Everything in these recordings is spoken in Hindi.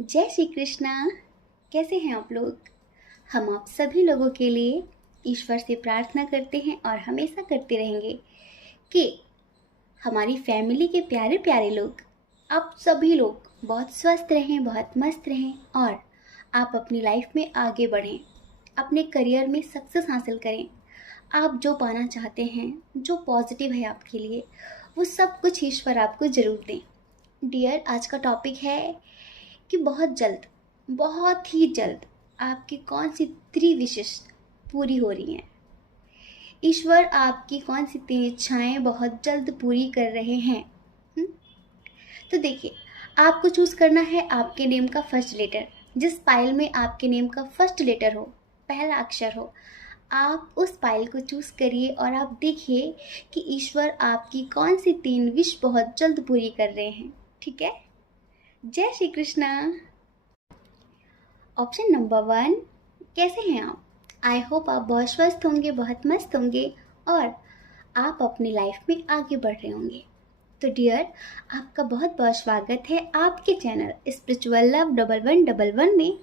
जय श्री कृष्णा। कैसे हैं आप लोग? हम आप सभी लोगों के लिए ईश्वर से प्रार्थना करते हैं और हमेशा करते रहेंगे कि हमारी फैमिली के प्यारे प्यारे लोग, आप सभी लोग बहुत स्वस्थ रहें, बहुत मस्त रहें और आप अपनी लाइफ में आगे बढ़ें, अपने करियर में सक्सेस हासिल करें। आप जो पाना चाहते हैं, जो पॉजिटिव है आपके लिए, वो सब कुछ ईश्वर आपको ज़रूर दें। डियर, आज का टॉपिक है कि बहुत ही जल्द आपकी कौन सी 3 विशेष पूरी हो रही हैं। ईश्वर आपकी कौन सी 3 इच्छाएं बहुत जल्द पूरी कर रहे हैं। हुँ? तो देखिए, आपको चूज़ करना है आपके नेम का फर्स्ट लेटर। जिस पाइल में आपके नेम का फर्स्ट लेटर हो, पहला अक्षर हो, आप उस पाइल को चूज़ करिए और आप देखिए कि ईश्वर आपकी कौन सी 3 विश बहुत जल्द पूरी कर रहे हैं। ठीक है? जय श्री कृष्णा। ऑप्शन नंबर 1, कैसे हैं आप? आई होप आप बहुत स्वस्थ होंगे, बहुत मस्त होंगे और आप अपनी लाइफ में आगे बढ़ रहे होंगे। तो डियर, आपका बहुत बहुत स्वागत है आपके चैनल स्पिरिचुअल लव 1111 में।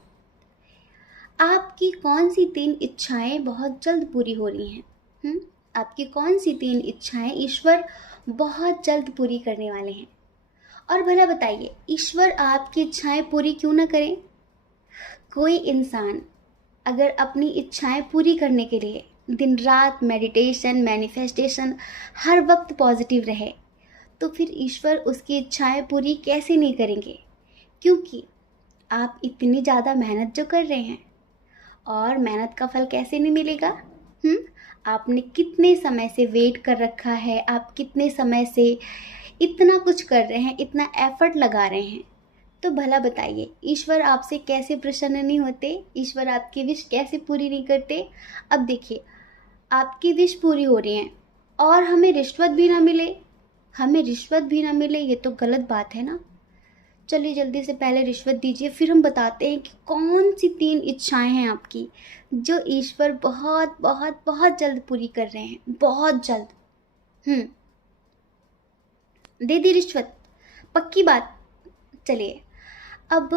आपकी कौन सी 3 इच्छाएं बहुत जल्द पूरी हो रही हैं? आपकी कौन सी 3 इच्छाएं ईश्वर बहुत जल्द पूरी करने वाले हैं? और भला बताइए, ईश्वर आपकी इच्छाएं पूरी क्यों ना करें? कोई इंसान अगर अपनी इच्छाएं पूरी करने के लिए दिन रात मेडिटेशन, मैनिफेस्टेशन, हर वक्त पॉजिटिव रहे, तो फिर ईश्वर उसकी इच्छाएं पूरी कैसे नहीं करेंगे? क्योंकि आप इतनी ज़्यादा मेहनत जो कर रहे हैं, और मेहनत का फल कैसे नहीं मिलेगा? आपने कितने समय से वेट कर रखा है, आप कितने समय से इतना कुछ कर रहे हैं, इतना एफर्ट लगा रहे हैं, तो भला बताइए ईश्वर आपसे कैसे प्रसन्न नहीं होते? ईश्वर आपकी विश कैसे पूरी नहीं करते? अब देखिए, आपकी विश पूरी हो रही है और हमें रिश्वत भी ना मिले, ये तो गलत बात है ना। चलिए जल्दी से पहले रिश्वत दीजिए, फिर हम बताते हैं कि कौन सी 3 इच्छाएं हैं आपकी जो ईश्वर बहुत बहुत बहुत जल्द पूरी कर रहे हैं, बहुत जल्द। दे दी रिश्वत, पक्की बात। चलिए, अब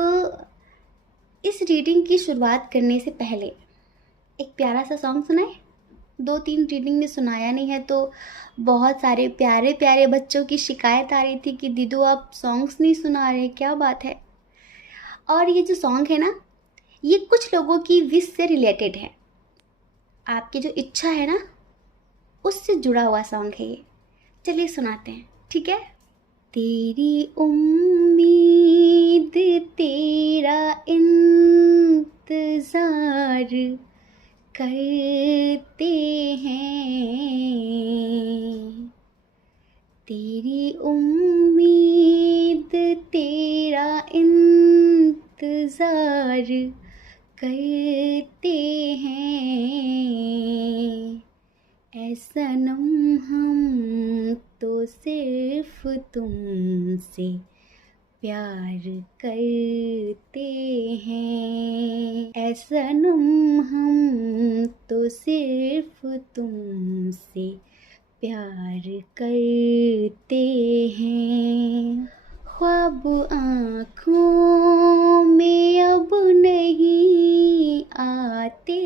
इस रीडिंग की शुरुआत करने से पहले एक प्यारा सा सॉन्ग सुनाए। 2-3 रीडिंग में सुनाया नहीं है, तो बहुत सारे प्यारे प्यारे बच्चों की शिकायत आ रही थी कि दीदू आप सॉन्ग्स नहीं सुना रहे, क्या बात है। और ये जो सॉन्ग है ना, ये कुछ लोगों की विश से रिलेटेड है। आपकी जो इच्छा है ना, उससे जुड़ा हुआ सॉन्ग है ये। चलिए सुनाते हैं, ठीक है? तेरी उम्मीद, तेरा इंतजार करते हैं। तेरी उम्मीद, तेरा इंतजार करते हैं। ऐ सनम, हम तो सिर्फ तुमसे प्यार करते हैं। ऐ सनम, हम तो सिर्फ तुमसे प्यार करते हैं। ख्वाब आँखों में अब नहीं आते,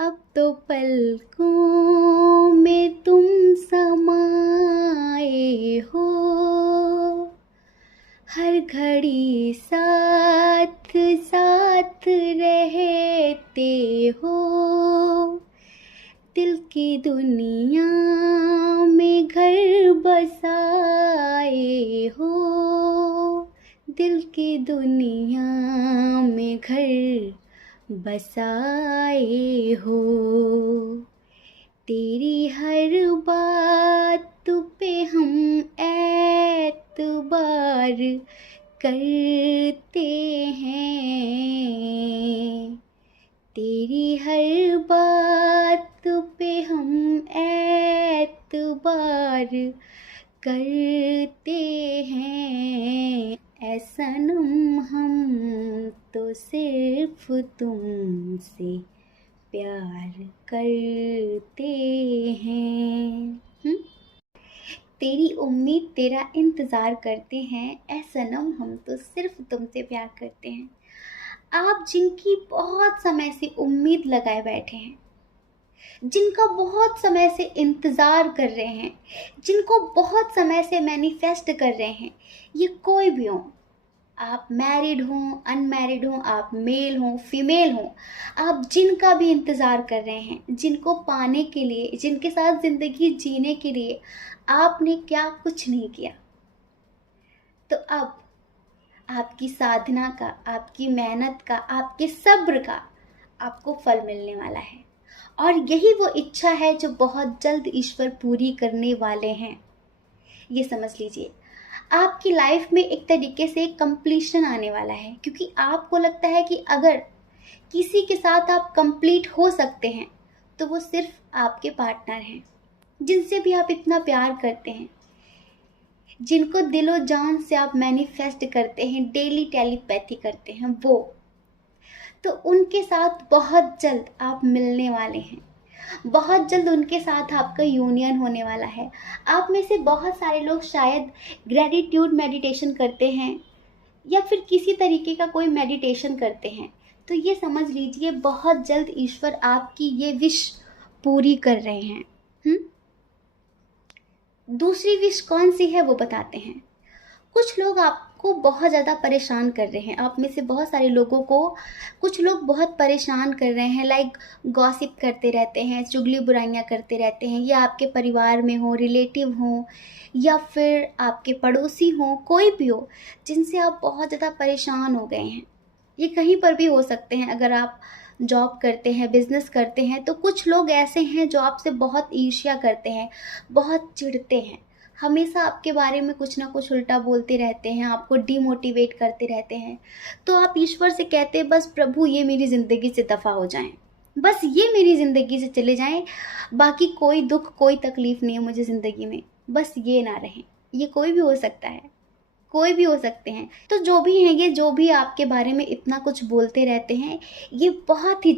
अब तो पलकों में तुम समाए हो। हर घड़ी साथ साथ रहते हो। दिल की दुनिया में घर बसाए हो। दिल की दुनिया में घर बसाए हो। तेरी हर बात पे हम एतबार करते हैं। तेरी हर बात पे हम एतबार करते हैं। ऐ सनम, हम तो सिर्फ तुमसे प्यार करते हैं। तेरी उम्मीद तेरा इंतज़ार करते हैं, ऐ सनम हम तो सिर्फ तुमसे प्यार करते हैं। आप जिनकी बहुत समय से उम्मीद लगाए बैठे हैं, जिनका बहुत समय से इंतज़ार कर रहे हैं, जिनको बहुत समय से मैनिफेस्ट कर रहे हैं, ये कोई भी हो, आप मैरिड हों, अनमैरिड हों, आप मेल हों, फीमेल हों, आप जिनका भी इंतज़ार कर रहे हैं, जिनको पाने के लिए, जिनके साथ ज़िंदगी जीने के लिए आपने क्या कुछ नहीं किया, तो अब आपकी साधना का, आपकी मेहनत का, आपके सब्र का आपको फल मिलने वाला है। और यही वो इच्छा है जो बहुत जल्द ईश्वर पूरी करने वाले हैं। ये समझ लीजिए, आपकी लाइफ में एक तरीके से कंप्लीशन आने वाला है, क्योंकि आपको लगता है कि अगर किसी के साथ आप कंप्लीट हो सकते हैं तो वो सिर्फ आपके पार्टनर हैं, जिनसे भी आप इतना प्यार करते हैं, जिनको दिलो जान से आप मैनिफेस्ट करते हैं, डेली टेलीपैथी करते हैं, वो तो उनके साथ बहुत जल्द आप मिलने वाले हैं। बहुत जल्द उनके साथ आपका यूनियन होने वाला है। आप में से बहुत सारे लोग शायद ग्रेटिट्यूड मेडिटेशन करते हैं या फिर किसी तरीके का कोई मेडिटेशन करते हैं, तो ये समझ लीजिए बहुत जल्द ईश्वर आपकी ये विश पूरी कर रहे हैं। दूसरी विश कौन सी है वो बताते हैं। कुछ लोग आपको बहुत ज़्यादा परेशान कर रहे हैं, आप में से बहुत सारे लोगों को कुछ लोग बहुत परेशान कर रहे हैं, लाइक गॉसिप करते रहते हैं, चुगली बुराइयां करते रहते हैं, या आपके परिवार में हो, रिलेटिव हो, या फिर आपके पड़ोसी हो, कोई भी हो जिनसे आप बहुत ज़्यादा परेशान हो गए हैं। ये कहीं पर भी हो सकते हैं, अगर आप जॉब करते हैं, बिजनेस करते हैं, तो कुछ लोग ऐसे हैं जो आपसे बहुत ईर्ष्या करते हैं, बहुत चिढ़ते हैं, हमेशा आपके बारे में कुछ ना कुछ उल्टा बोलते रहते हैं, आपको डीमोटिवेट करते रहते हैं। तो आप ईश्वर से कहते हैं, बस प्रभु ये मेरी ज़िंदगी से दफ़ा हो जाएं, बस ये मेरी ज़िंदगी से चले जाएं, बाकी कोई दुख कोई तकलीफ़ नहीं है मुझे ज़िंदगी में, बस ये ना रहें। ये कोई भी हो सकता है, कोई भी हो सकते हैं। तो जो भी हैं ये, जो भी आपके बारे में इतना कुछ बोलते रहते हैं, ये बहुत ही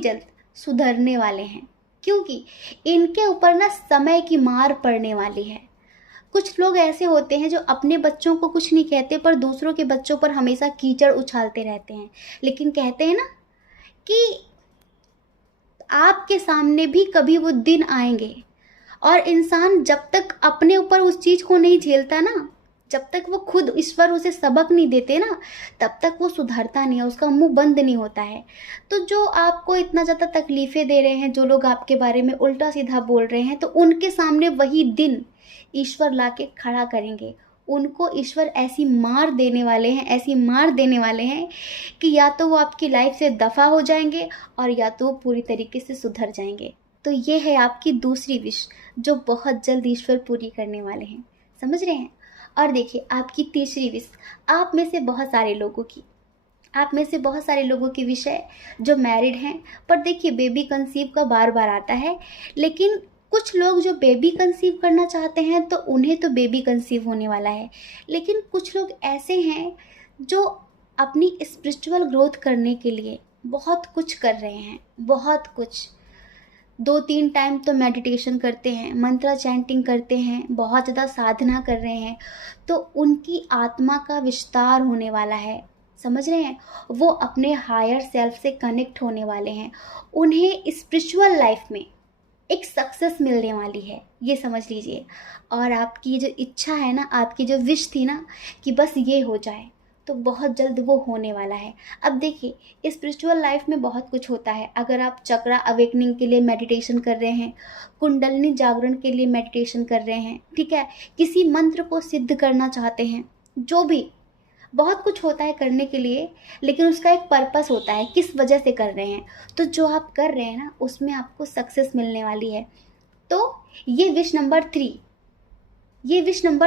जल्द सुधरने वाले हैं, क्योंकि इनके ऊपर ना समय की मार पड़ने वाली है। कुछ लोग ऐसे होते हैं जो अपने बच्चों को कुछ नहीं कहते पर दूसरों के बच्चों पर हमेशा कीचड़ उछालते रहते हैं, लेकिन कहते हैं ना कि आपके सामने भी कभी वो दिन आएंगे, और इंसान जब तक अपने ऊपर उस चीज़ को नहीं झेलता ना, जब तक वो खुद ईश्वर उसे सबक नहीं देते ना, तब तक वो सुधरता नहीं है, उसका मुंह बंद नहीं होता है। तो जो आपको इतना ज़्यादा तकलीफ़ें दे रहे हैं, जो लोग आपके बारे में उल्टा सीधा बोल रहे हैं, तो उनके सामने वही दिन ईश्वर लाके खड़ा करेंगे। उनको ईश्वर ऐसी मार देने वाले हैं, ऐसी मार देने वाले हैं कि या तो वो आपकी लाइफ से दफ़ा हो जाएंगे और या तो वो पूरी तरीके से सुधर जाएंगे। तो ये है आपकी दूसरी विश जो बहुत जल्द ईश्वर पूरी करने वाले हैं, समझ रहे हैं। और देखिए आपकी तीसरी विश, आप में से बहुत सारे लोगों की विश है जो मैरिड हैं, पर देखिए बेबी कंसीव का बार बार आता है, लेकिन कुछ लोग जो बेबी कंसीव करना चाहते हैं तो उन्हें तो बेबी कंसीव होने वाला है, लेकिन कुछ लोग ऐसे हैं जो अपनी स्पिरिचुअल ग्रोथ करने के लिए बहुत कुछ कर रहे हैं, बहुत कुछ 2-3 टाइम तो मेडिटेशन करते हैं, मंत्र चैंटिंग करते हैं, बहुत ज़्यादा साधना कर रहे हैं, तो उनकी आत्मा का विस्तार होने वाला है, समझ रहे हैं। वो अपने हायर सेल्फ से कनेक्ट होने वाले हैं, उन्हें स्पिरिचुअल लाइफ में एक सक्सेस मिलने वाली है, ये समझ लीजिए। और आपकी जो इच्छा है ना, आपकी जो विश थी ना कि बस ये हो जाए, तो बहुत जल्द वो होने वाला है। अब देखिए स्पिरिचुअल लाइफ में बहुत कुछ होता है। अगर आप चक्रा अवेकनिंग के लिए मेडिटेशन कर रहे हैं, कुंडलिनी जागरण के लिए मेडिटेशन कर रहे हैं, ठीक है, किसी मंत्र को सिद्ध करना चाहते हैं, जो भी, बहुत कुछ होता है करने के लिए, लेकिन उसका एक पर्पस होता है किस वजह से कर रहे हैं। तो जो आप कर रहे हैं ना उसमें आपको सक्सेस मिलने वाली है। तो ये विश नंबर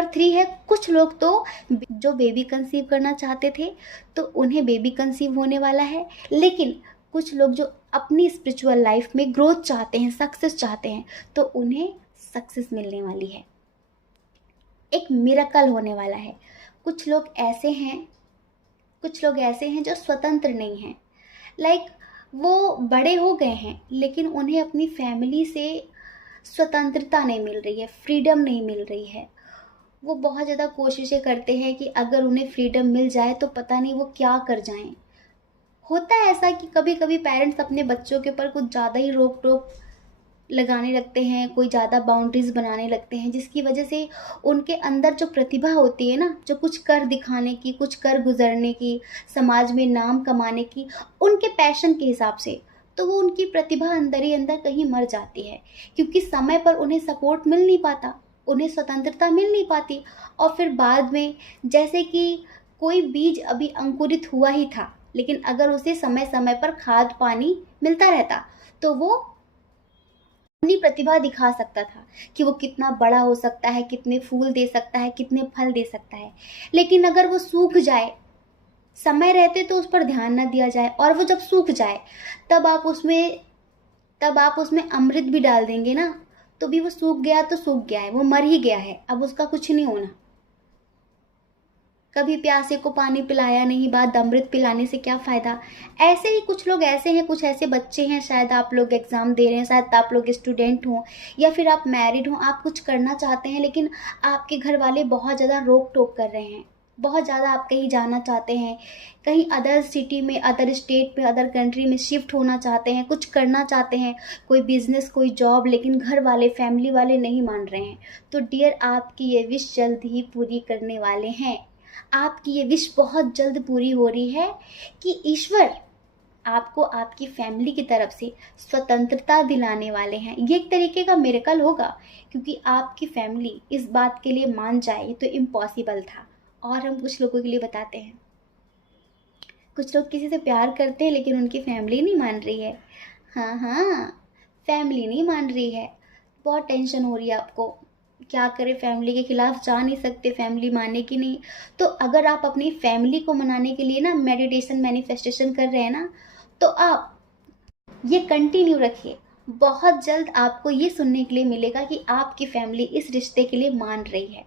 3 है। कुछ लोग तो जो बेबी कंसीव करना चाहते थे तो उन्हें बेबी कंसीव होने वाला है, लेकिन कुछ लोग जो अपनी स्पिरिचुअल लाइफ में ग्रोथ चाहते हैं, सक्सेस चाहते हैं, तो उन्हें सक्सेस मिलने वाली है, एक मिरेकल होने वाला है। कुछ लोग ऐसे हैं जो स्वतंत्र नहीं हैं, लाइक वो बड़े हो गए हैं लेकिन उन्हें अपनी फैमिली से स्वतंत्रता नहीं मिल रही है, फ्रीडम नहीं मिल रही है। वो बहुत ज़्यादा कोशिशें करते हैं कि अगर उन्हें फ्रीडम मिल जाए तो पता नहीं वो क्या कर जाएं। होता है ऐसा कि कभी कभी पेरेंट्स अपने बच्चों के ऊपर कुछ ज़्यादा ही रोक टोक लगाने लगते हैं, कोई ज़्यादा बाउंड्रीज बनाने लगते हैं, जिसकी वजह से उनके अंदर जो प्रतिभा होती है ना, जो कुछ कर दिखाने की, कुछ कर गुजरने की, समाज में नाम कमाने की, उनके पैशन के हिसाब से, तो वो उनकी प्रतिभा अंदर ही अंदर कहीं मर जाती है, क्योंकि समय पर उन्हें सपोर्ट मिल नहीं पाता, उन्हें स्वतंत्रता मिल नहीं पाती। और फिर बाद में, जैसे कि कोई बीज अभी अंकुरित हुआ ही था, लेकिन अगर उसे समय समय पर खाद पानी मिलता रहता तो वो अपनी प्रतिभा दिखा सकता था कि वो कितना बड़ा हो सकता है, कितने फूल दे सकता है, कितने फल दे सकता है। लेकिन अगर वो सूख जाए, समय रहते तो उस पर ध्यान न दिया जाए, और वो जब सूख जाए तब आप उसमें अमृत भी डाल देंगे ना, तो भी वो सूख गया तो सूख गया है, वो मर ही गया है, अब उसका कुछ नहीं होना। कभी प्यासे को पानी पिलाया नहीं, बाद अमृत पिलाने से क्या फ़ायदा। ऐसे ही कुछ लोग ऐसे हैं, कुछ ऐसे बच्चे हैं, शायद आप लोग एग्ज़ाम दे रहे हैं, शायद आप लोग स्टूडेंट हों, या फिर आप मैरिड हों, आप कुछ करना चाहते हैं लेकिन आपके घर वाले बहुत ज़्यादा रोक टोक कर रहे हैं, बहुत ज़्यादा आप कहीं जाना चाहते हैं, कहीं अदर सिटी में, अदर स्टेट में, अदर कंट्री में शिफ्ट होना चाहते हैं, कुछ करना चाहते हैं, कोई बिजनेस, कोई जॉब, लेकिन घर वाले, फैमिली वाले नहीं मान रहे हैं। तो डियर, आपकी ये विश जल्द ही पूरी करने वाले हैं। आपकी ये विश बहुत जल्द पूरी हो रही है कि ईश्वर आपको आपकी फैमिली की तरफ से स्वतंत्रता दिलाने वाले हैं। ये एक तरीके का मिरेकल होगा, क्योंकि आपकी फैमिली इस बात के लिए मान जाए तो इम्पॉसिबल था। और हम कुछ लोगों के लिए बताते हैं, कुछ लोग किसी से प्यार करते हैं लेकिन उनकी फैमिली नहीं मान रही है। हाँ हाँ, फैमिली नहीं मान रही है, बहुत टेंशन हो रही है आपको, क्या करें, फैमिली के खिलाफ जा नहीं सकते, फैमिली माने कि नहीं। तो अगर आप अपनी फैमिली को मनाने के लिए ना मेडिटेशन, मैनिफेस्टेशन कर रहे हैं ना, तो आप ये कंटिन्यू रखिए। बहुत जल्द आपको ये सुनने के लिए मिलेगा कि आपकी फैमिली इस रिश्ते के लिए मान रही है,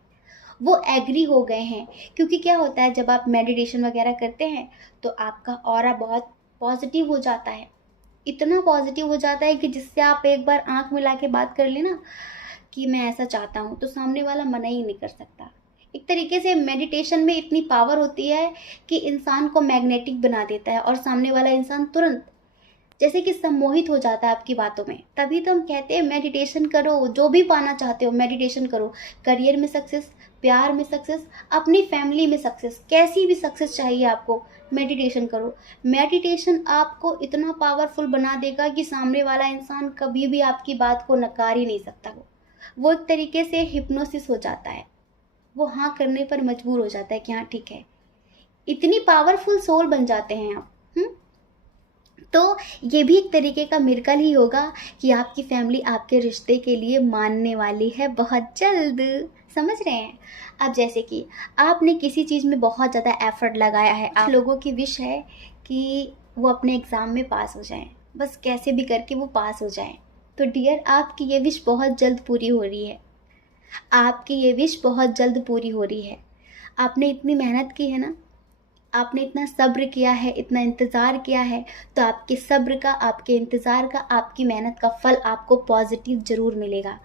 वो एग्री हो गए हैं। क्योंकि क्या होता है, जब आप मेडिटेशन वगैरह करते हैं तो आपका ऑरा बहुत पॉजिटिव हो जाता है, इतना पॉजिटिव हो जाता है कि जिससे आप एक बार आंख मिला के बात कर लेना कि मैं ऐसा चाहता हूँ, तो सामने वाला मना ही नहीं कर सकता। एक तरीके से मेडिटेशन में इतनी पावर होती है कि इंसान को मैग्नेटिक बना देता है, और सामने वाला इंसान तुरंत जैसे कि सम्मोहित हो जाता है आपकी बातों में। तभी तो हम कहते हैं मेडिटेशन करो, जो भी पाना चाहते हो मेडिटेशन करो। करियर में सक्सेस, प्यार में सक्सेस, अपनी फैमिली में सक्सेस, कैसी भी सक्सेस चाहिए आपको, मेडिटेशन करो। मेडिटेशन आपको इतना पावरफुल बना देगा कि सामने वाला इंसान कभी भी आपकी बात को नकार ही नहीं सकता। वो एक तरीके से हिप्नोसिस हो जाता है, वो हाँ करने पर मजबूर हो जाता है कि हाँ ठीक है। इतनी पावरफुल सोल बन जाते हैं आप। तो ये भी एक तरीके का मिरेकल ही होगा कि आपकी फैमिली आपके रिश्ते के लिए मानने वाली है बहुत जल्द। समझ रहे हैं। अब जैसे कि आपने किसी चीज़ में बहुत ज़्यादा एफर्ट लगाया है, आप लोगों की विश है कि वो अपने एग्ज़ाम में पास हो जाएं, बस कैसे भी करके वो पास हो जाएं। तो डियर, आपकी ये विश बहुत जल्द पूरी हो रही है, आपकी ये विश बहुत जल्द पूरी हो रही है। आपने इतनी मेहनत की है ना, आपने इतना सब्र किया है, इतना इंतज़ार किया है, तो आपके सब्र का, आपके इंतज़ार का, आपकी मेहनत का फल आपको पॉजिटिव ज़रूर मिलेगा।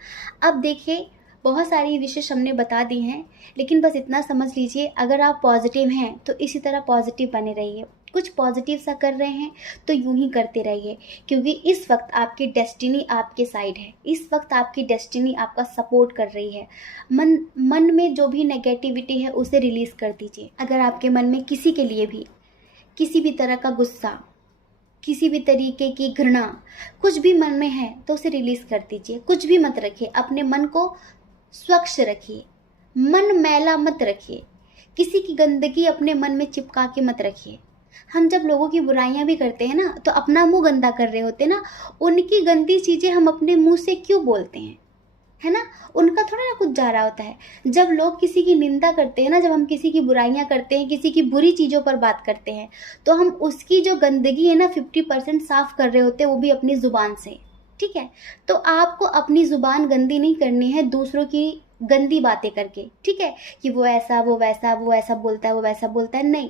अब देखिए, बहुत सारी विशेष हमने बता दी हैं, लेकिन बस इतना समझ लीजिए, अगर आप पॉजिटिव हैं तो इसी तरह पॉजिटिव बने रहिए। कुछ पॉजिटिव सा कर रहे हैं तो यूं ही करते रहिए, क्योंकि इस वक्त आपकी डेस्टिनी आपके साइड है, इस वक्त आपकी डेस्टिनी आपका सपोर्ट कर रही है। मन में जो भी नेगेटिविटी है उसे रिलीज़ कर दीजिए। अगर आपके मन में किसी के लिए भी किसी भी तरह का गुस्सा, किसी भी तरीके की घृणा, कुछ भी मन में है तो उसे रिलीज़ कर दीजिए। कुछ भी मत रखिए, अपने मन को स्वच्छ रखिए, मन मैला मत रखिए, किसी की गंदगी अपने मन में चिपका के मत रखिए। हम जब लोगों की बुराइयां भी करते हैं ना, तो अपना मुंह गंदा कर रहे होते हैं ना, उनकी गंदी चीज़ें हम अपने मुंह से क्यों बोलते हैं, है ना, उनका थोड़ा ना कुछ जा रहा होता है। जब लोग किसी की निंदा करते हैं ना, जब हम किसी की बुराइयां करते हैं, किसी की बुरी चीज़ों पर बात करते हैं, तो हम उसकी जो गंदगी है ना 50% साफ कर रहे होते हैं, वो भी अपनी ज़ुबान से। ठीक है, तो आपको अपनी ज़ुबान गंदी नहीं करनी है दूसरों की गंदी बातें करके। ठीक है, कि वो ऐसा, वो वैसा, वो ऐसा बोलता है, वो वैसा बोलता है, नहीं,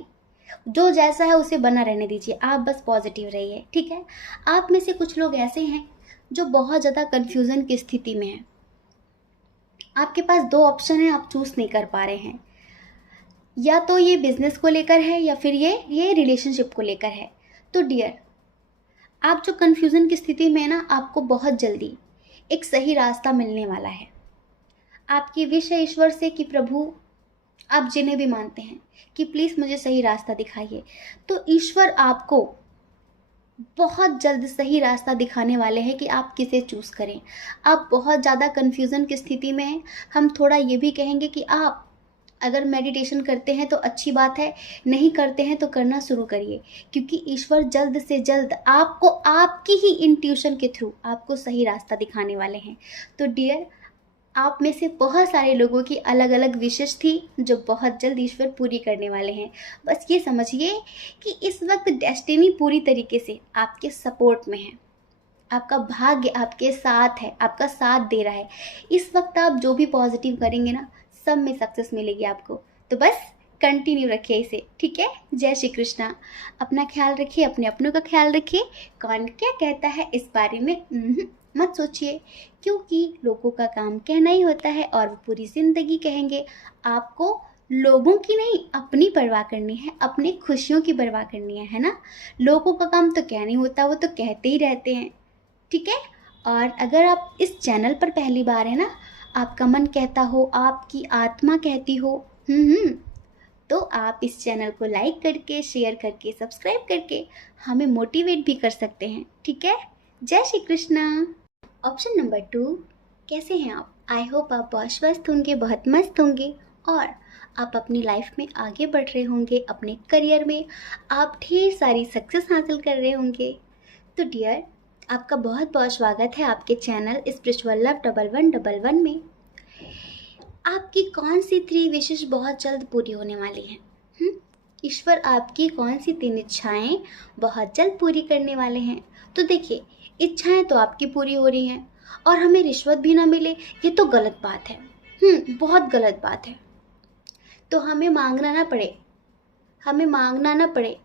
जो जैसा है उसे बना रहने दीजिए, आप बस पॉजिटिव रहिए। ठीक है, आप में से कुछ लोग ऐसे हैं जो बहुत ज़्यादा कन्फ्यूज़न की स्थिति में है। आपके पास दो ऑप्शन है, आप चूज़ नहीं कर पा रहे हैं, या तो ये बिजनेस को लेकर है या फिर ये रिलेशनशिप को लेकर है। तो डियर, आप जो कन्फ्यूज़न की स्थिति में है ना, आपको बहुत जल्दी एक सही रास्ता मिलने वाला है। आपकी विश है ईश्वर से कि प्रभु, आप जिन्हें भी मानते हैं, कि प्लीज़ मुझे सही रास्ता दिखाइए। तो ईश्वर आपको बहुत जल्द सही रास्ता दिखाने वाले हैं कि आप किसे चूज़ करें। आप बहुत ज़्यादा कन्फ्यूज़न की स्थिति में हैं। हम थोड़ा ये भी कहेंगे कि आप अगर मेडिटेशन करते हैं तो अच्छी बात है, नहीं करते हैं तो करना शुरू करिए, क्योंकि ईश्वर जल्द से जल्द आपको आपकी ही इंट्यूशन के थ्रू आपको सही रास्ता दिखाने वाले हैं। तो डियर, आप में से बहुत सारे लोगों की अलग अलग विशेष थी जो बहुत जल्द ईश्वर पूरी करने वाले हैं। बस ये समझिए कि इस वक्त डेस्टिनी पूरी तरीके से आपके सपोर्ट में है। आपका भाग्य आपके साथ है, आपका साथ दे रहा है। इस वक्त आप जो भी पॉजिटिव करेंगे ना, सब में सक्सेस मिलेगी आपको। तो बस कंटिन्यू रखिए इसे, ठीक है। जय श्री कृष्णा। अपना ख्याल रखिए, अपने अपनों का ख्याल रखिए। कौन क्या कहता है इस बारे में मत सोचिए, क्योंकि लोगों का काम कहना ही होता है और वो पूरी ज़िंदगी कहेंगे। आपको लोगों की नहीं, अपनी परवाह करनी है, अपनी खुशियों की परवाह करनी है ना। लोगों का काम तो कहना ही होता है, वो तो कहते ही रहते हैं, ठीक है। और अगर आप इस चैनल पर पहली बार है ना, आपका मन कहता हो, आपकी आत्मा कहती हो, तो आप इस चैनल को लाइक करके, शेयर करके, सब्सक्राइब करके हमें मोटिवेट भी कर सकते हैं, ठीक है। जय श्री कृष्णा। ऑप्शन नंबर 2, कैसे हैं आप? आई होप आप बहुत स्वस्थ होंगे, बहुत मस्त होंगे और आप अपनी लाइफ में आगे बढ़ रहे होंगे। अपने करियर में आप ढेर सारी सक्सेस हासिल कर रहे होंगे। तो डियर, आपका बहुत बहुत स्वागत है आपके चैनल स्पिरिचुअल लव 1111 में। आपकी कौन सी 3 विशेष बहुत जल्द पूरी होने वाली हैं? ईश्वर आपकी कौन सी 3 इच्छाएं बहुत जल्द पूरी करने वाले हैं? तो देखिए, इच्छाएं तो आपकी पूरी हो रही हैं और हमें रिश्वत भी ना मिले, ये तो गलत बात है। बहुत गलत बात है। तो हमें मांगना ना पड़े।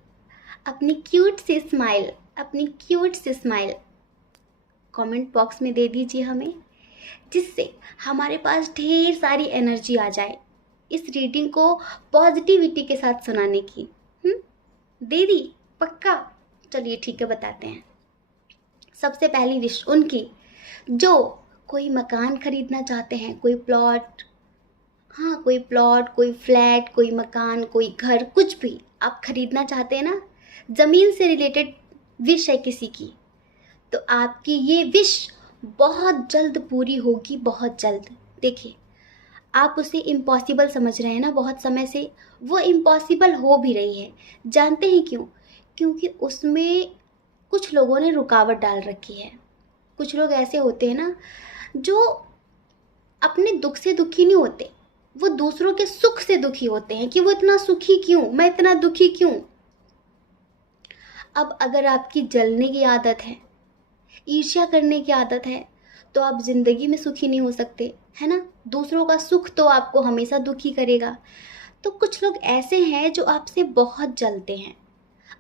अपनी क्यूट सी स्माइल कमेंट बॉक्स में दे दीजिए हमें, जिससे हमारे पास ढेर सारी एनर्जी आ जाए इस रीडिंग को पॉजिटिविटी के साथ सुनाने की। दे दी? पक्का? चलिए ठीक है, बताते हैं। सबसे पहली विश उनकी जो कोई मकान खरीदना चाहते हैं, कोई प्लॉट, कोई फ्लैट, कोई मकान, कोई घर, कुछ भी आप खरीदना चाहते हैं ना, ज़मीन से रिलेटेड विश है किसी की, तो आपकी ये विश बहुत जल्द पूरी होगी, बहुत जल्द। देखिए, आप उसे इम्पॉसिबल समझ रहे हैं ना बहुत समय से, वो इम्पॉसिबल हो भी रही है। जानते हैं क्यों? क्योंकि उसमें कुछ लोगों ने रुकावट डाल रखी है। कुछ लोग ऐसे होते हैं ना जो अपने दुख से दुखी नहीं होते, वो दूसरों के सुख से दुखी होते हैं कि वो इतना सुखी क्यों, मैं इतना दुखी क्यों। अब अगर आपकी जलने की आदत है, ईर्ष्या करने की आदत है, तो आप जिंदगी में सुखी नहीं हो सकते, है ना। दूसरों का सुख तो आपको हमेशा दुखी करेगा। तो कुछ लोग ऐसे हैं जो आपसे बहुत जलते हैं,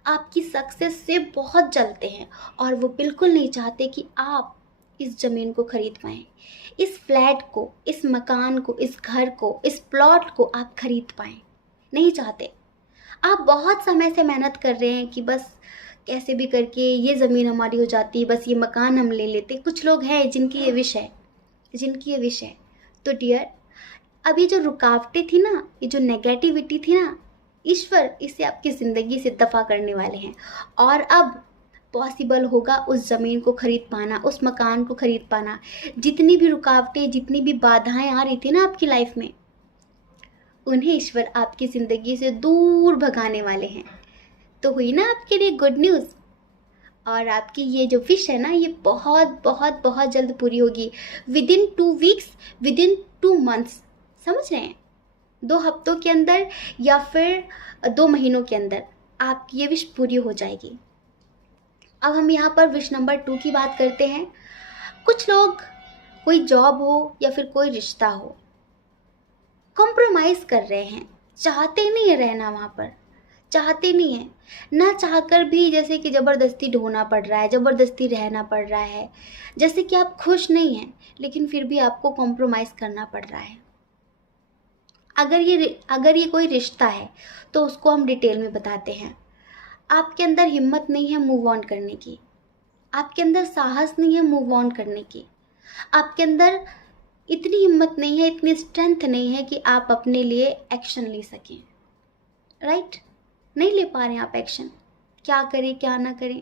आपकी सक्सेस से बहुत जलते हैं, और वो बिल्कुल नहीं चाहते कि आप इस ज़मीन को खरीद पाएँ, इस फ्लैट को, इस मकान को, इस घर को, इस प्लॉट को आप खरीद पाएँ, नहीं चाहते। आप बहुत समय से मेहनत कर रहे हैं कि बस कैसे भी करके ये ज़मीन हमारी हो जाती, बस ये मकान हम ले लेते। कुछ लोग हैं जिनकी ये विश है। तो डियर, अब ये जो रुकावटें थी ना, ये जो नेगेटिविटी थी ना, ईश्वर इसे आपकी ज़िंदगी से दफ़ा करने वाले हैं, और अब पॉसिबल होगा उस ज़मीन को खरीद पाना, उस मकान को खरीद पाना। जितनी भी रुकावटें, जितनी भी बाधाएं आ रही थी ना आपकी लाइफ में, उन्हें ईश्वर आपकी ज़िंदगी से दूर भगाने वाले हैं। तो हुई ना आपके लिए गुड न्यूज़। और आपकी ये जो विश है ना, ये बहुत बहुत बहुत जल्द पूरी होगी। विदिन 2 वीक्स, विदिन 2 मंथ्स, समझ रहे हैं? 2 हफ्तों के अंदर या फिर 2 महीनों के अंदर आपकी ये विश पूरी हो जाएगी। अब हम यहाँ पर विश नंबर 2 की बात करते हैं। कुछ लोग, कोई जॉब हो या फिर कोई रिश्ता हो, कॉम्प्रोमाइज़ कर रहे हैं, चाहते नहीं रहना वहाँ पर, चाहते नहीं हैं, ना चाहकर भी जैसे कि ज़बरदस्ती ढोना पड़ रहा है, ज़बरदस्ती रहना पड़ रहा है, जैसे कि आप खुश नहीं हैं लेकिन फिर भी आपको कॉम्प्रोमाइज़ करना पड़ रहा है। अगर ये कोई रिश्ता है तो उसको हम डिटेल में बताते हैं। आपके अंदर हिम्मत नहीं है मूव ऑन करने की, आपके अंदर साहस नहीं है मूव ऑन करने की, आपके अंदर इतनी हिम्मत नहीं है, इतनी स्ट्रेंथ नहीं है कि आप अपने लिए एक्शन ले सकें। राइट? नहीं ले पा रहे हैं आप एक्शन। क्या करें क्या ना करें।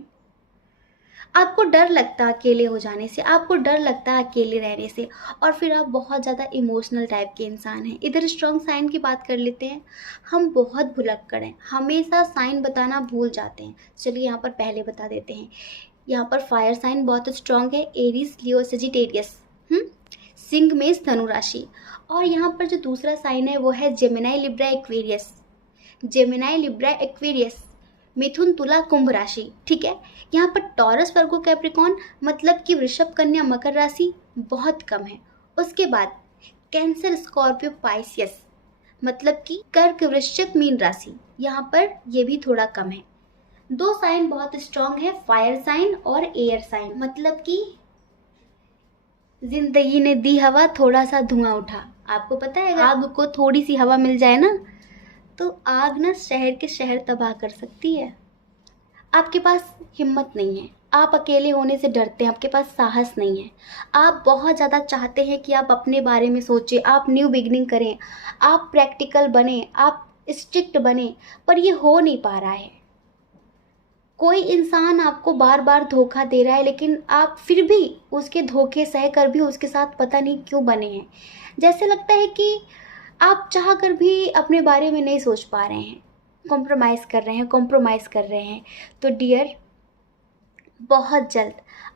आपको डर लगता है अकेले हो जाने से, आपको डर लगता है अकेले रहने से, और फिर आप बहुत ज़्यादा इमोशनल टाइप के इंसान हैं। इधर स्ट्रॉन्ग साइन की बात कर लेते हैं। हम बहुत भुलक्कड़ हैं, हमेशा साइन बताना भूल जाते हैं। चलिए यहाँ पर पहले बता देते हैं। यहाँ पर फायर साइन बहुत स्ट्रॉन्ग है, एरीज, लियो, सजिटेरियस, सिंह, मेष, धनु राशि। और यहाँ पर जो दूसरा साइन है वो है Gemini, Libra, Aquarius. Gemini, Libra, Aquarius, मिथुन, तुला, कुंभ राशि। ठीक है। यहाँ पर टॉरस, वर्गो, कैप्रिकॉर्न मतलब कि वृषभ, कन्या, मकर राशि बहुत कम है। उसके बाद कैंसर, स्कॉर्पियो, पाइसियस मतलब कि कर्क, वृश्चिक, मीन राशि, यहाँ पर ये भी थोड़ा कम है। दो साइन बहुत स्ट्रांग है, फायर साइन और एयर साइन, मतलब कि जिंदगी ने दी हवा, थोड़ा सा धुआं उठा। आपको पता है आग को थोड़ी सी हवा मिल जाए ना तो आग ना शहर के शहर तबाह कर सकती है। आपके पास हिम्मत नहीं है, आप अकेले होने से डरते हैं, आपके पास साहस नहीं है। आप बहुत ज़्यादा चाहते हैं कि आप अपने बारे में सोचें, आप न्यू बिगनिंग करें, आप प्रैक्टिकल बने, आप स्ट्रिक्ट बने, पर ये हो नहीं पा रहा है। कोई इंसान आपको बार बार धोखा दे रहा है लेकिन आप फिर भी उसके धोखे सह कर भी उसके साथ पता नहीं क्यों बने हैं। जैसे लगता है कि आप चाह कर भी अपने बारे में नहीं सोच पा रहे हैं, कॉम्प्रोमाइज़ कर रहे हैं। तो डियर, बहुत जल्द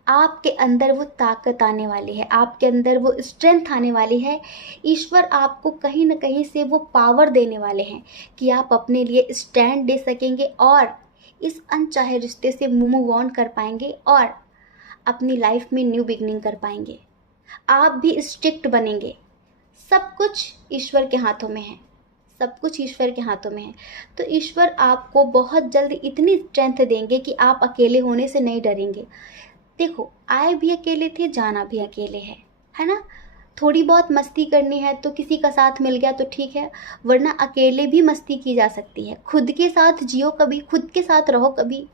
आपके अंदर वो ताकत आने वाली है, आपके अंदर वो स्ट्रेंथ आने वाली है। ईश्वर आपको कहीं ना कहीं से वो पावर देने वाले हैं कि आप अपने लिए स्टैंड दे सकेंगे और इस अनचाहे रिश्ते से मूव ऑन कर पाएंगे और अपनी लाइफ में न्यू बिगनिंग कर पाएंगे। आप भी स्ट्रिक्ट बनेंगे। सब कुछ ईश्वर के हाथों में है, सब कुछ ईश्वर के हाथों में है। तो ईश्वर आपको बहुत जल्द इतनी स्ट्रेंथ देंगे कि आप अकेले होने से नहीं डरेंगे। देखो, आए भी अकेले थे, जाना भी अकेले है ना। थोड़ी बहुत मस्ती करनी है तो किसी का साथ मिल गया तो ठीक है, वरना अकेले भी मस्ती की जा सकती है। खुद के साथ जियो कभी, खुद के साथ रहो कभी,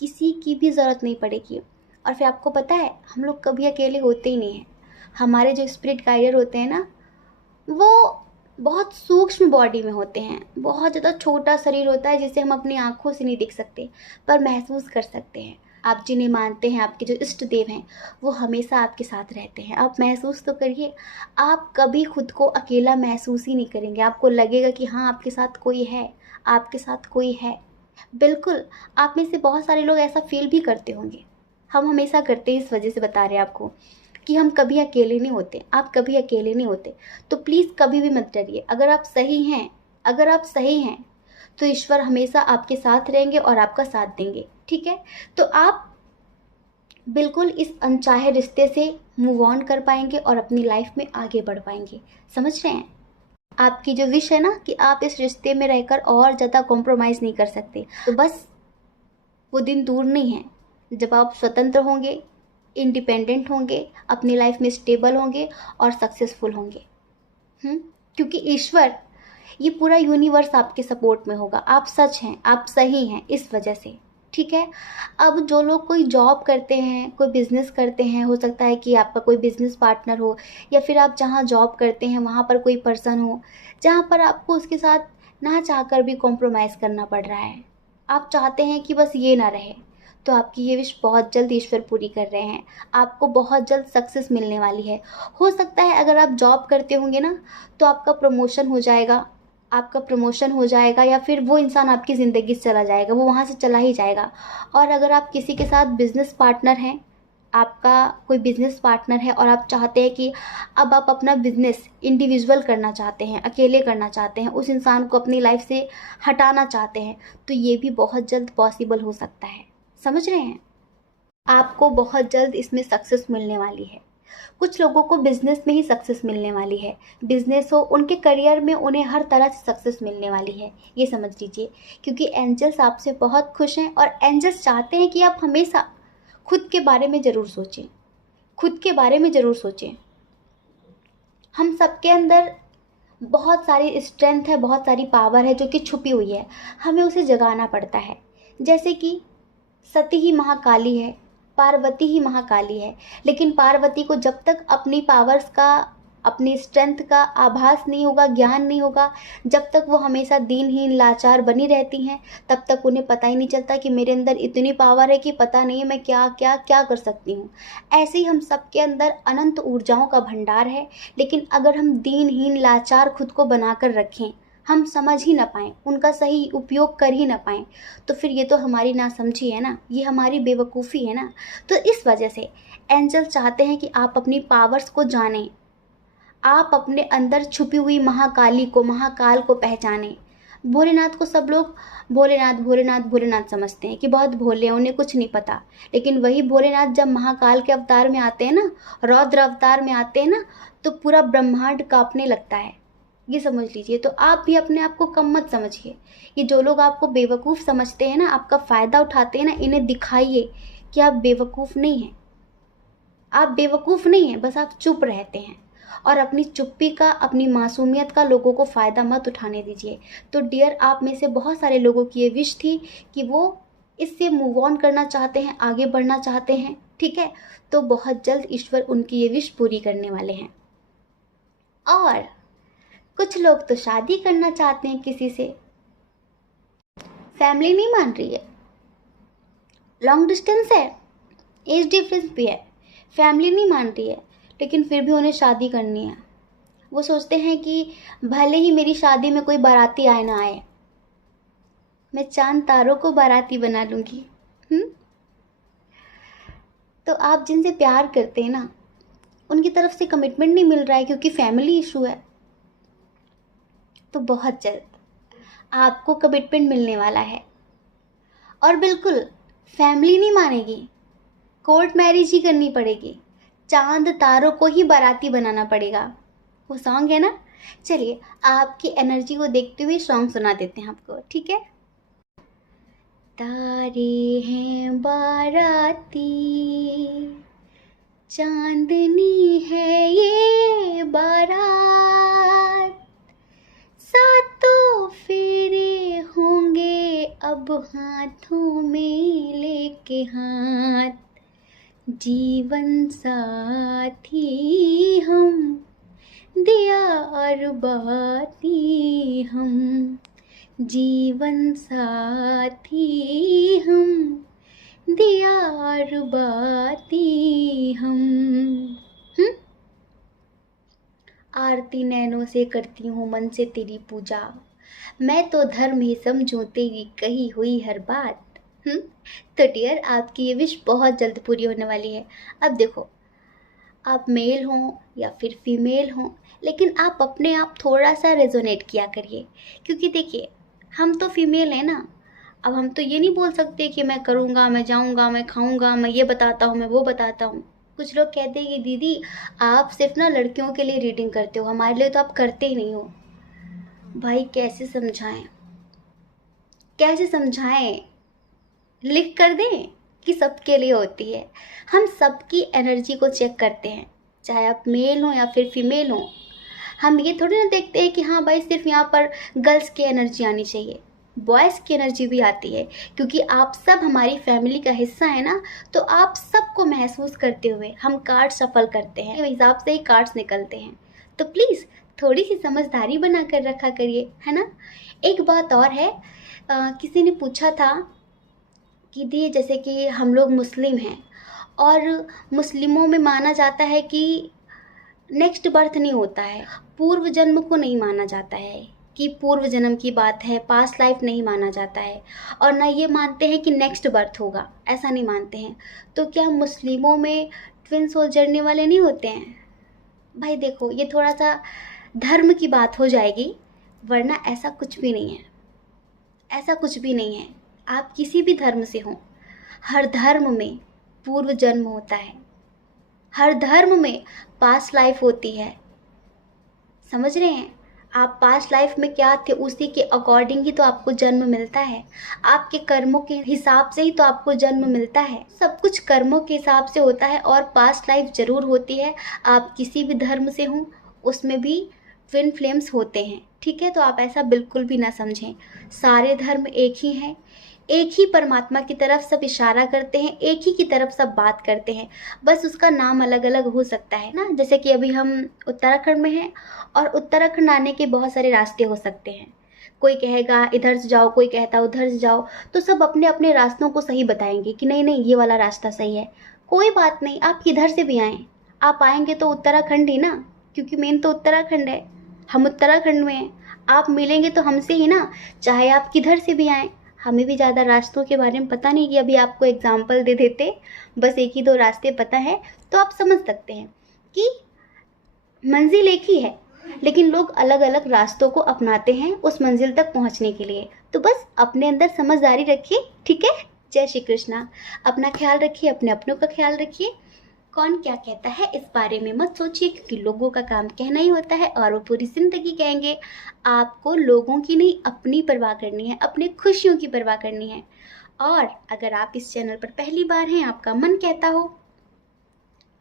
किसी की भी ज़रूरत नहीं पड़ेगी। और फिर आपको पता है, हम लोग कभी अकेले होते ही नहीं हैं। हमारे जो स्पिरिट गाइडर होते हैं ना, वो बहुत सूक्ष्म बॉडी में होते हैं, बहुत ज़्यादा छोटा शरीर होता है जिसे हम अपनी आँखों से नहीं देख सकते पर महसूस कर सकते हैं। आप जिन्हें मानते हैं, आपके जो इष्ट देव हैं, वो हमेशा आपके साथ रहते हैं। आप महसूस तो करिए, आप कभी खुद को अकेला महसूस ही नहीं करेंगे। आपको लगेगा कि हाँ, आपके साथ कोई है, आपके साथ कोई है। बिल्कुल, आप में से बहुत सारे लोग ऐसा फील भी करते होंगे। हम हमेशा करते हैं, इस वजह से बता रहे हैं आपको कि हम कभी अकेले नहीं होते। आप कभी अकेले नहीं होते। तो प्लीज़ कभी भी मत डरिए। अगर आप सही हैं, अगर आप सही हैं तो ईश्वर हमेशा आपके साथ रहेंगे और आपका साथ देंगे। ठीक है। तो आप बिल्कुल इस अनचाहे रिश्ते से मूव ऑन कर पाएंगे और अपनी लाइफ में आगे बढ़ पाएंगे। समझ रहे हैं? आपकी जो विश है ना कि आप इस रिश्ते में रहकर और ज़्यादा कॉम्प्रोमाइज़ नहीं कर सकते, तो बस वो दिन दूर नहीं है जब आप स्वतंत्र होंगे, इंडिपेंडेंट होंगे, अपनी लाइफ में स्टेबल होंगे और सक्सेसफुल होंगे। क्योंकि ईश्वर, ये पूरा यूनिवर्स आपके सपोर्ट में होगा। आप सच हैं, आप सही हैं, इस वजह से। ठीक है। अब जो लोग कोई जॉब करते हैं, कोई बिजनेस करते हैं, हो सकता है कि आपका कोई बिजनेस पार्टनर हो या फिर आप जहाँ जॉब करते हैं वहाँ पर कोई पर्सन हो जहाँ पर आपको उसके साथ ना चाहकर भी कॉम्प्रोमाइज़ करना पड़ रहा है। आप चाहते हैं कि बस ये ना रहे, तो आपकी ये विश बहुत जल्द ईश्वर पूरी कर रहे हैं। आपको बहुत जल्द सक्सेस मिलने वाली है। हो सकता है अगर आप जॉब करते होंगे ना तो आपका प्रमोशन हो जाएगा, या फिर वो इंसान आपकी ज़िंदगी से चला जाएगा, वो वहाँ से चला ही जाएगा। और अगर आप किसी के साथ बिजनेस पार्टनर हैं, आपका कोई बिजनेस पार्टनर है और आप चाहते हैं कि अब आप अपना बिजनेस इंडिविजुअल करना चाहते हैं, अकेले करना चाहते हैं, उस इंसान को अपनी लाइफ से हटाना चाहते हैं, तो ये भी बहुत जल्द पॉसिबल हो सकता है। समझ रहे हैं? आपको बहुत जल्द इसमें सक्सेस मिलने वाली है। कुछ लोगों को बिजनेस में ही सक्सेस मिलने वाली है, बिजनेस हो, उनके करियर में उन्हें हर तरह से सक्सेस मिलने वाली है, ये समझ लीजिए। क्योंकि एंजल्स आपसे बहुत खुश हैं और एंजल्स चाहते हैं कि आप हमेशा खुद के बारे में ज़रूर सोचें, खुद के बारे में ज़रूर सोचें। हम सबके अंदर बहुत सारी स्ट्रेंथ है, बहुत सारी पावर है जो कि छुपी हुई है, हमें उसे जगाना पड़ता है। जैसे कि सती ही महाकाली है, पार्वती ही महाकाली है, लेकिन पार्वती को जब तक अपनी पावर्स का, अपनी स्ट्रेंथ का आभास नहीं होगा, ज्ञान नहीं होगा, जब तक वो हमेशा दीनहीन लाचार बनी रहती हैं, तब तक उन्हें पता ही नहीं चलता कि मेरे अंदर इतनी पावर है कि पता नहीं है मैं क्या क्या क्या कर सकती हूँ। ऐसे ही हम सबके अंदर अनंत ऊर्जाओं का भंडार है, लेकिन अगर हम दीनहीन लाचार खुद को बनाकर रखें, हम समझ ही ना पाएँ, उनका सही उपयोग कर ही ना पाएँ, तो फिर ये तो हमारी नासमझी है ना, ये हमारी बेवकूफ़ी है ना। तो इस वजह से एंजल चाहते हैं कि आप अपनी पावर्स को जानें, आप अपने अंदर छुपी हुई महाकाली को, महाकाल को पहचानें। भोलेनाथ को सब लोग भोलेनाथ भोलेनाथ भोलेनाथ समझते हैं कि बहुत भोले हैं, उन्हें कुछ नहीं पता। लेकिन वही भोलेनाथ जब महाकाल के अवतार में आते हैं ना, रौद्र अवतार में आते हैं ना, तो पूरा ब्रह्मांड कांपने लगता है, ये समझ लीजिए। तो आप भी अपने आप को कम मत समझिए। ये जो लोग आपको बेवकूफ़ समझते हैं ना, आपका फ़ायदा उठाते हैं ना, इन्हें दिखाइए कि आप बेवकूफ़ नहीं हैं, आप बेवकूफ़ नहीं हैं, बस आप चुप रहते हैं। और अपनी चुप्पी का, अपनी मासूमियत का लोगों को फ़ायदा मत उठाने दीजिए। तो डियर, आप में से बहुत सारे लोगों की ये विश थी कि वो इससे मूव ऑन करना चाहते हैं, आगे बढ़ना चाहते हैं, ठीक है। तो बहुत जल्द ईश्वर उनकी ये विश पूरी करने वाले हैं। और कुछ लोग तो शादी करना चाहते हैं किसी से, फैमिली नहीं मान रही है, लॉन्ग डिस्टेंस है, एज डिफरेंस भी है, फैमिली नहीं मान रही है, लेकिन फिर भी उन्हें शादी करनी है। वो सोचते हैं कि भले ही मेरी शादी में कोई बाराती आए ना आए, मैं चांद तारों को बाराती बना लूँगी। तो आप जिनसे प्यार करते हैं ना, उनकी तरफ से कमिटमेंट नहीं मिल रहा है क्योंकि फैमिली इशू है, तो बहुत जल्द आपको कमिटमेंट मिलने वाला है। और बिल्कुल फैमिली नहीं मानेगी, कोर्ट मैरिज ही करनी पड़ेगी, चांद तारों को ही बाराती बनाना पड़ेगा। वो सॉन्ग है ना। चलिए, आपकी एनर्जी को देखते हुए सॉन्ग सुना देते हैं आपको, ठीक है। तारे हैं बाराती, चांदनी है ये बारात, सातों फेरे होंगे अब हाथों में लेके हाथ, जीवन साथी हम, दिया और बाती हम, जीवन साथी हम, दिया और बाती हम। आरती नैनों से करती हूँ मन से तेरी पूजा, मैं तो धर्म ही समझूं तेरी कही हुई हर बात। तो डियर, आपकी ये विश बहुत जल्द पूरी होने वाली है। अब देखो, आप मेल हों या फिर फीमेल हों, लेकिन आप अपने आप थोड़ा सा रेजोनेट किया करिए, क्योंकि देखिए, हम तो फीमेल हैं ना। अब हम तो ये नहीं बोल सकते कि मैं करूँगा, मैं जाऊँगा, मैं खाऊँगा, मैं ये बताता हूँ, मैं वो बताता हूँ। कुछ लोग कहते हैं कि दीदी आप सिर्फ ना लड़कियों के लिए रीडिंग करते हो, हमारे लिए तो आप करते ही नहीं हो। भाई कैसे समझाएं, कैसे समझाएं? लिख कर दें कि सबके लिए होती है। हम सबकी एनर्जी को चेक करते हैं, चाहे आप मेल हो या फिर फीमेल हो। हम ये थोड़ी ना देखते हैं कि हाँ भाई सिर्फ यहाँ पर गर्ल्स की एनर्जी आनी चाहिए, बॉयज़ की एनर्जी भी आती है, क्योंकि आप सब हमारी फैमिली का हिस्सा है ना। तो आप सबको महसूस करते हुए हम कार्ड शफल करते हैं, उस हिसाब से ही कार्ड्स निकलते हैं। तो प्लीज़ थोड़ी सी समझदारी बना कर रखा करिए, है ना। एक बात और है, किसी ने पूछा था कि दी जैसे कि हम लोग मुस्लिम हैं और मुस्लिमों में माना जाता है कि नेक्स्ट बर्थ नहीं होता है, पूर्व जन्म को नहीं माना जाता है कि पूर्व जन्म की बात है, पास्ट लाइफ नहीं माना जाता है, और ना ये मानते हैं कि नेक्स्ट बर्थ होगा, ऐसा नहीं मानते हैं। तो क्या मुस्लिमों में ट्विन सोल जड़ने वाले नहीं होते हैं? भाई देखो, ये थोड़ा सा धर्म की बात हो जाएगी, वरना ऐसा कुछ भी नहीं है, ऐसा कुछ भी नहीं है। आप किसी भी धर्म से हों, हर धर्म में पूर्व जन्म होता है, हर धर्म में पास्ट लाइफ होती है, समझ रहे हैं? आप पास्ट लाइफ में क्या थे उसी के अकॉर्डिंग ही तो आपको जन्म मिलता है, आपके कर्मों के हिसाब से ही तो आपको जन्म मिलता है। सब कुछ कर्मों के हिसाब से होता है और पास्ट लाइफ जरूर होती है। आप किसी भी धर्म से हों उसमें भी ट्विन फ्लेम्स होते हैं, ठीक है? तो आप ऐसा बिल्कुल भी ना समझें। सारे धर्म एक ही हैं, एक ही परमात्मा की तरफ सब इशारा करते हैं, एक ही की तरफ सब बात करते हैं, बस उसका नाम अलग अलग हो सकता है ना। जैसे कि अभी हम उत्तराखंड में हैं और उत्तराखंड आने के बहुत सारे रास्ते हो सकते हैं। कोई कहेगा इधर से जाओ, कोई कहता उधर से जाओ, तो सब अपने अपने रास्तों को सही बताएंगे कि नहीं नहीं ये वाला रास्ता सही है। कोई बात नहीं, आप किधर से भी आएँ, आप आएंगे तो उत्तराखंड ही ना, क्योंकि मेन तो उत्तराखंड है, हम उत्तराखंड में हैं। आप मिलेंगे तो हमसे ही ना, चाहे आप किधर से भी आएँ। हमें भी ज़्यादा रास्तों के बारे में पता नहीं कि अभी आपको एग्जाम्पल दे देते, बस एक ही दो रास्ते पता है तो आप समझ सकते हैं कि मंजिल एक ही है, लेकिन लोग अलग अलग रास्तों को अपनाते हैं उस मंजिल तक पहुंचने के लिए। तो बस अपने अंदर समझदारी रखिए, ठीक है? जय श्री कृष्णा। अपना ख्याल रखिए, अपने अपनों का ख्याल रखिए। कौन क्या कहता है इस बारे में मत सोचिए, क्योंकि लोगों का काम कहना ही होता है और वो पूरी जिंदगी कहेंगे। आपको लोगों की नहीं अपनी परवाह करनी है, अपनी खुशियों की परवाह करनी है। और अगर आप इस चैनल पर पहली बार हैं, आपका मन कहता हो,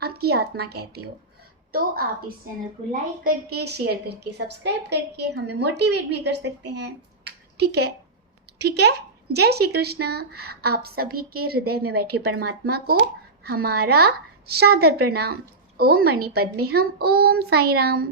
आपकी आत्मा कहती हो, तो आप इस चैनल को लाइक करके, शेयर करके, सब्सक्राइब करके हमें मोटिवेट भी कर सकते हैं, ठीक है? ठीक है? जय श्री कृष्णा। आप सभी के हृदय में बैठे परमात्मा को हमारा सादर प्रणाम। ओम मणि पद्मे हम, ओम साई राम।